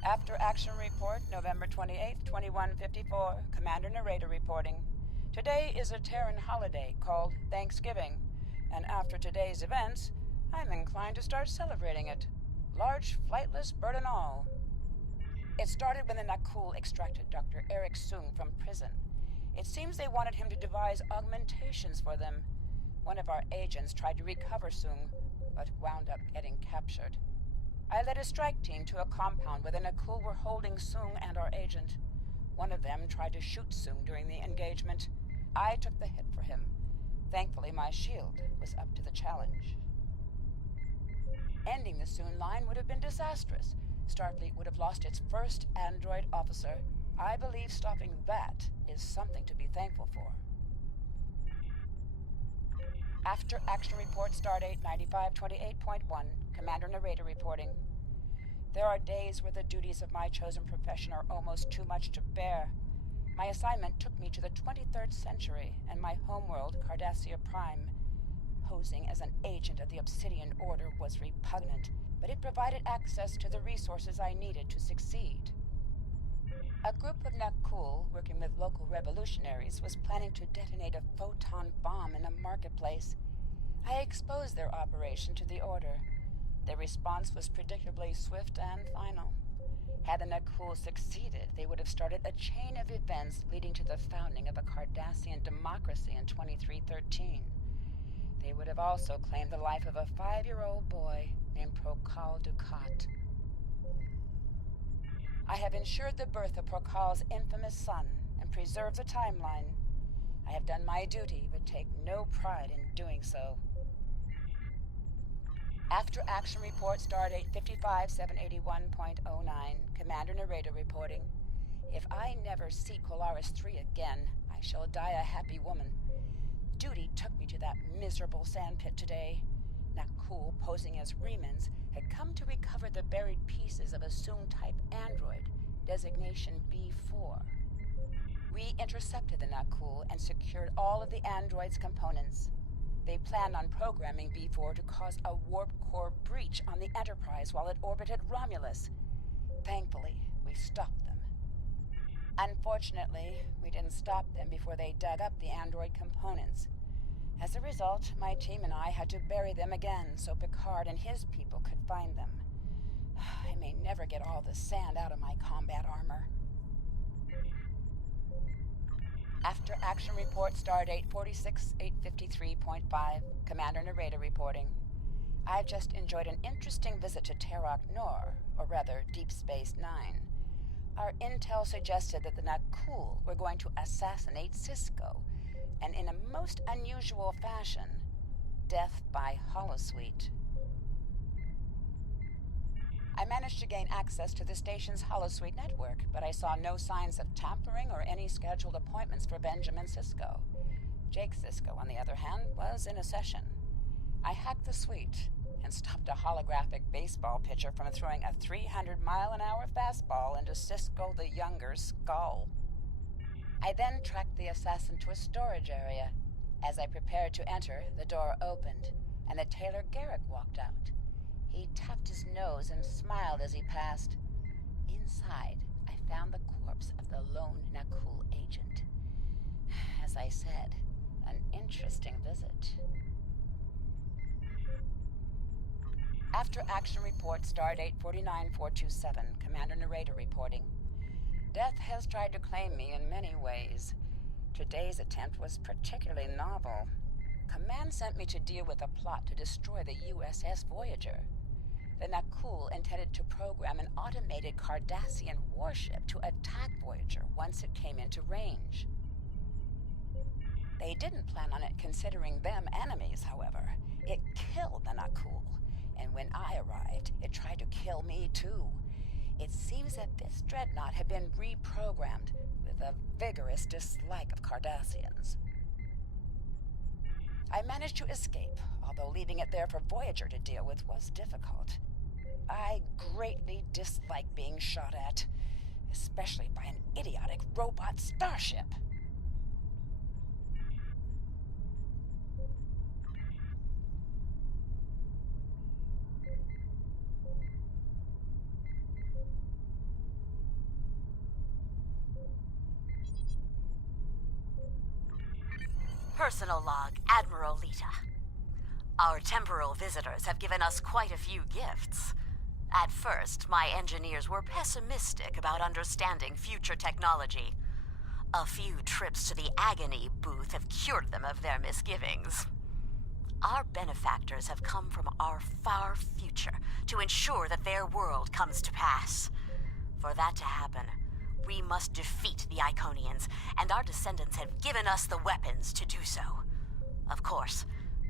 After Action Report, November 28th, 2154, Commander Narrator reporting. Today is a Terran holiday called Thanksgiving, and after today's events, I'm inclined to start celebrating it. Large, flightless bird and all. It started when the Nakul extracted Dr. Eric Soong from prison. It seems they wanted him to devise augmentations for them. One of our agents tried to recover Soong, but wound up getting captured. I led a strike team to a compound where the Nakul were holding Soong and our agent. One of them tried to shoot Soong during the engagement. I took the hit for him. Thankfully, my shield was up to the challenge. Ending the Soong line would have been disastrous. Starfleet would have lost its first android officer. I believe stopping that is something to be thankful for. After Action Report, Stardate 9528.1, Commander Narrator reporting. There are days where the duties of my chosen profession are almost too much to bear. My assignment took me to the 23rd century and my homeworld, Cardassia Prime. Posing as an agent of the Obsidian Order was repugnant, but it provided access to the resources I needed to succeed. A group of Nakul, working with local revolutionaries, was planning to detonate a photon bomb in a marketplace. I exposed their operation to the Order. Their response was predictably swift and final. Had the Nakul succeeded, they would have started a chain of events leading to the founding of a Cardassian democracy in 2313. They would have also claimed the life of a 5-year-old boy named Prokal Dukat. I have ensured the birth of Prokal's infamous son and preserved the timeline. I have done my duty, but take no pride in doing so. After Action Report, Stardate 55781.09, Commander Narrator reporting. If I never see Polaris 3 again, I shall die a happy woman. Duty took me to that miserable sandpit today. Nakul, posing as Remans, had come to recover the buried pieces of a Soong-type android, designation B4. We intercepted the Nakul and secured all of the android's components. They planned on programming B4 to cause a warp core breach on the Enterprise while it orbited Romulus. Thankfully, we stopped them. Unfortunately, we didn't stop them before they dug up the android components. As a result, my team and I had to bury them again so Picard and his people could find them. I may never get all the sand out of my combat armor. After Action Report, Stardate 46853.5, Commander Narrator reporting. I've just enjoyed an interesting visit to Terok Nor, or rather, Deep Space Nine. Our intel suggested that the Nakul were going to assassinate Sisko, and in a most unusual fashion, death by holosuite. I managed to gain access to the station's holosuite network, but I saw no signs of tampering or any scheduled appointments for Benjamin Sisko. Jake Sisko, on the other hand, was in a session. I hacked the suite and stopped a holographic baseball pitcher from throwing a 300-mile-an-hour fastball into Sisko the Younger's skull. I then tracked the assassin to a storage area. As I prepared to enter, the door opened, and the Tailor Garrick walked out. He tapped his nose and smiled as he passed. Inside, I found the corpse of the lone Nakul agent. As I said, an interesting visit. After Action Report, Stardate 49427, Commander Narrator reporting. Death has tried to claim me in many ways. Today's attempt was particularly novel. Command sent me to deal with a plot to destroy the USS Voyager. The Nakul intended to program an automated Cardassian warship to attack Voyager once it came into range. They didn't plan on it considering them enemies, however. It killed the Nakul, and when I arrived, it tried to kill me too. It seems that this dreadnought had been reprogrammed with a vigorous dislike of Cardassians. I managed to escape, although leaving it there for Voyager to deal with was difficult. I greatly dislike being shot at, especially by an idiotic robot starship. Personal log, Admiral Lita. Our temporal visitors have given us quite a few gifts. At first, my engineers were pessimistic about understanding future technology. A few trips to the Agony booth have cured them of their misgivings. Our benefactors have come from our far future to ensure that their world comes to pass. For that to happen, we must defeat the Iconians, and our descendants have given us the weapons to do so. Of course,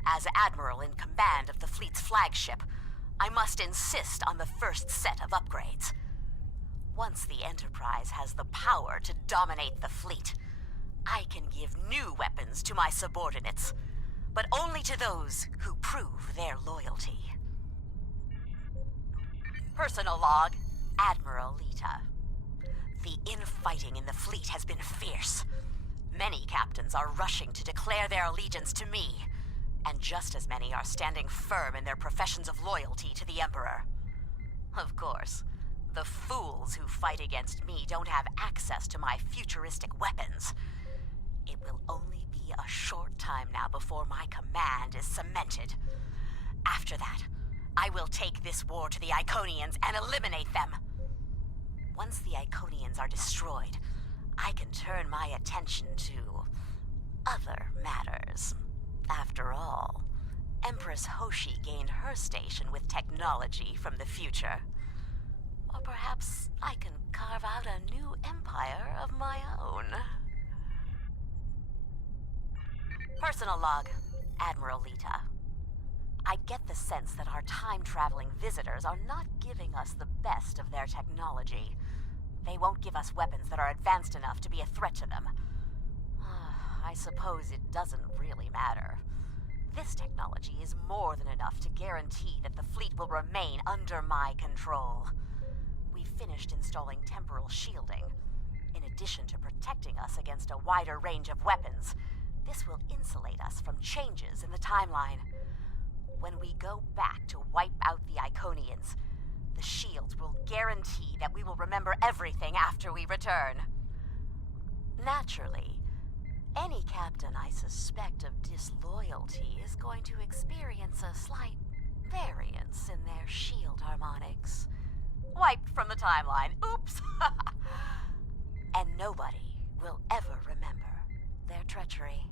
as Admiral in command of the fleet's flagship, I must insist on the first set of upgrades. Once the Enterprise has the power to dominate the fleet, I can give new weapons to my subordinates, but only to those who prove their loyalty. Personal log, Admiral Lita. The infighting in the fleet has been fierce. Many captains are rushing to declare their allegiance to me, and just as many are standing firm in their professions of loyalty to the Emperor. Of course, the fools who fight against me don't have access to my futuristic weapons. It will only be a short time now before my command is cemented. After that, I will take this war to the Iconians and eliminate them. Once the Iconians are destroyed, I can turn my attention to other matters. After all, Empress Hoshi gained her station with technology from the future. Or perhaps I can carve out a new empire of my own. Personal log, Admiral Lita. I get the sense that our time-traveling visitors are not giving us the best of their technology. They won't give us weapons that are advanced enough to be a threat to them. I suppose it doesn't really matter. This technology is more than enough to guarantee that the fleet will remain under my control. We've finished installing temporal shielding. In addition to protecting us against a wider range of weapons, this will insulate us from changes in the timeline. When we go back to wipe out the Iconians, the shields will guarantee that we will remember everything after we return. Naturally, any captain I suspect of disloyalty is going to experience a slight variance in their shield harmonics. Wiped from the timeline. Oops! And nobody will ever remember their treachery.